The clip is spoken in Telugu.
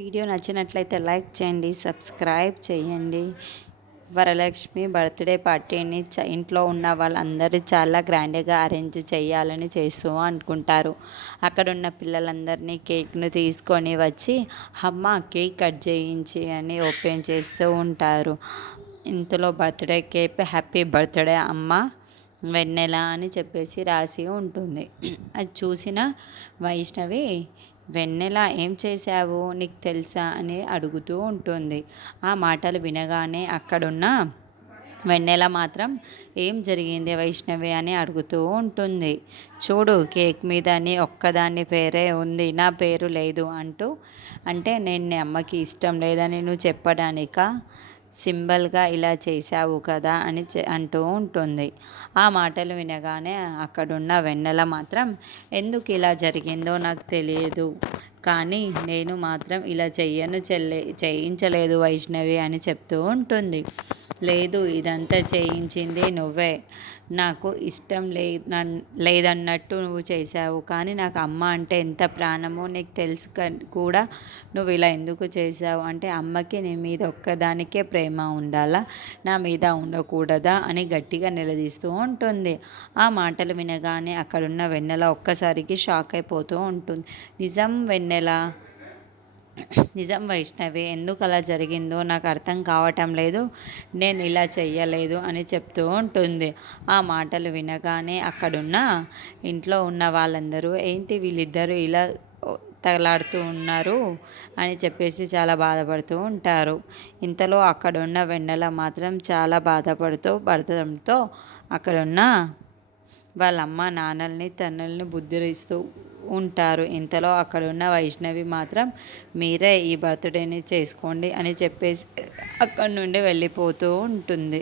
వీడియో నచ్చినట్లయితే లైక్ చేయండి, సబ్స్క్రైబ్ చేయండి. వరలక్ష్మి బర్త్డే పార్టీని ఇంట్లో ఉన్న వాళ్ళందరూ చాలా గ్రాండ్గా అరేంజ్ చేయాలని చేస్తూ అనుకుంటారు. అక్కడున్న పిల్లలందరినీ కేక్ను తీసుకొని వచ్చి అమ్మ కేక్ కట్ చేయించి అని ఓపెన్ చేస్తూ ఉంటారు. ఇంతలో బర్త్డే కేక్ హ్యాపీ బర్త్డే అమ్మ వెన్నెల అని చెప్పేసి రాసి ఉంటుంది. అది చూసిన వైష్ణవి, వెన్నెల ఏం చేశావు నీకు తెలుసా అని అడుగుతూ ఉంటుంది. ఆ మాటలు వినగానే అక్కడున్న వెన్నెల మాత్రం ఏం జరిగింది వైష్ణవి అని అడుగుతూ ఉంటుంది. చూడు కేక్ మీద నీ ఒక్కదాని పేరే ఉంది, నా పేరు లేదు అంటే నేను నీ అమ్మకి ఇష్టం లేదని నువ్వు చెప్పడానికా సింబల్గా ఇలా చేశావు కదా అని అంటూ ఉంటుంది. ఆ మాటలు వినగానే అక్కడున్న వెన్నెల మాత్రం ఎందుకు ఇలా జరిగిందో నాకు తెలియదు, కానీ నేను మాత్రం ఇలా చేయించలేదు వైష్ణవి అని చెప్తూ ఉంటుంది. లేదు, ఇదంతా చేయించింది నువ్వే, నాకు ఇష్టం లేదన్నట్టు నువ్వు చేశావు, కానీ నాకు అమ్మ అంటే ఎంత ప్రాణమో నీకు తెలుసు కూడా నువ్వు ఇలా ఎందుకు చేశావు అంటే అమ్మకి నీ మీద ఒక్కదానికే ప్రేమ ఉండాలా, నా మీద ఉండకూడదా అని గట్టిగా నిలదీస్తూ ఉంటుంది. ఆ మాటలు వినగానే అక్కడున్న వెన్నెల ఒక్కసారికి షాక్ అయిపోతూ ఉంటుంది. నిజం వెన్నెల, నిజం వైష్ణవి, ఎందుకు అలా జరిగిందో నాకు అర్థం కావటం లేదు, నేను ఇలా చెయ్యలేదు అని చెప్తూ ఉంటుంది. ఆ మాటలు వినగానే అక్కడున్న ఇంట్లో ఉన్న వాళ్ళందరూ ఏంటి వీళ్ళిద్దరూ ఇలా తగలాడుతూ ఉన్నారు అని చెప్పేసి చాలా బాధపడుతూ ఉంటారు. ఇంతలో అక్కడున్న వెన్నెల మాత్రం చాలా పడటంతో అక్కడున్న వాళ్ళ అమ్మ నాన్నల్ని తన్నుల్ని బుద్ధిరిస్తూ ఉంటారు. ఇంతలో అక్కడున్న వైష్ణవి మాత్రం మీరే ఈ బర్త్డేని చేసుకోండి అని చెప్పేసి అక్కడి నుండి వెళ్ళిపోతూ ఉంటుంది.